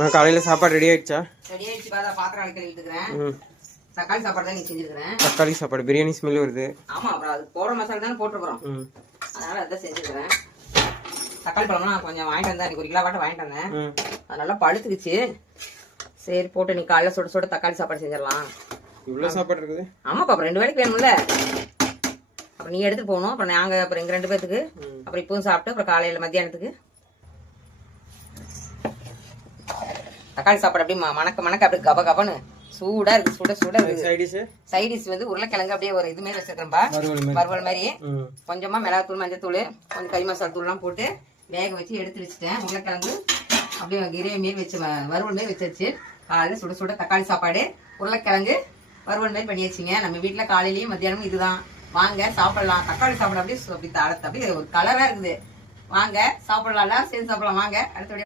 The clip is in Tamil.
நான் காலையில சாப்பாடு ரெடி ஆயிடுச்சா? ரெடி ஆயிடுச்சு. பாத்திரம் கழுவிட்டு இருக்கிறேன். தக்காளி சாப்பாடு தான் நீ செஞ்சிருக்கிறேன். தக்காளி சாப்பாடு பிரியாணி ஸ்மெல் வருது. ஆமா, அப்புறம் அது போடுற மசாலா தானே போட்டுருக்குறோம். அதனால அதான் செஞ்சுக்கிறேன். தக்காளி பழம் நான் கொஞ்சம் வாங்கிட்டு வந்தேன். எனக்கு 1 கிலோ வாட்ட வாங்கிட்டு வந்தேன். அது நல்லா பழுத்துக்குச்சு. சரி போட்டு நீ காலைல சுட சுட தக்காளி சாப்பாடு செஞ்சிடலாம். இவ்வளவு சாப்பாடு இருக்குது? ஆமாப்பா, அப்புறம் 2 வேளைக்கு வேணும்ல. அப்புறம் நீ எடுத்துட்டு போகணும். அப்புறம் நாங்க அப்புறம் எங்க 2 பேத்துக்கு அப்புறம் இப்பவும் சாப்பிட்டு அப்புறம் காலையில மத்தியானத்துக்கு தக்காளி சாப்பாடு அப்படியே மணக்க மணக்க அப்படியே கப கபன்னு சூடா இருக்கு. சுட சுட இருக்கு. சைடிஷ் வந்து உருளைக்கிழங்கு அப்படியே ஒரு இது மாதிரி வச்சிருக்கேன்பா, வறுவல் மாதிரி. கொஞ்சமா மிளகாத்தூள், மஞ்சள் தூள், கொஞ்சம் கறி மசாலா தூள் எல்லாம் போட்டு வேக வச்சு எடுத்து வச்சுட்டேன். உருளைக்கிழங்கு அப்படியே கிரேவி மாரி வச்சு வறுவல் மாரி வச்சாச்சு. காலையில சுட சுட தக்காளி சாப்பாடு உருளைக்கிழங்கு வறுவல் மாரி பண்ணியாச்சுங்க. நம்ம வீட்டுல காலையிலயும் மத்தியானமும் இதுதான். வாங்க சாப்பிடலாம். தக்காளி சாப்பாடு அப்படியே அப்படி ஒரு கலரா இருக்குது. வாங்க சாப்பிடலாம், சேர்ந்து சாப்பிடலாம். வாங்க அடுத்த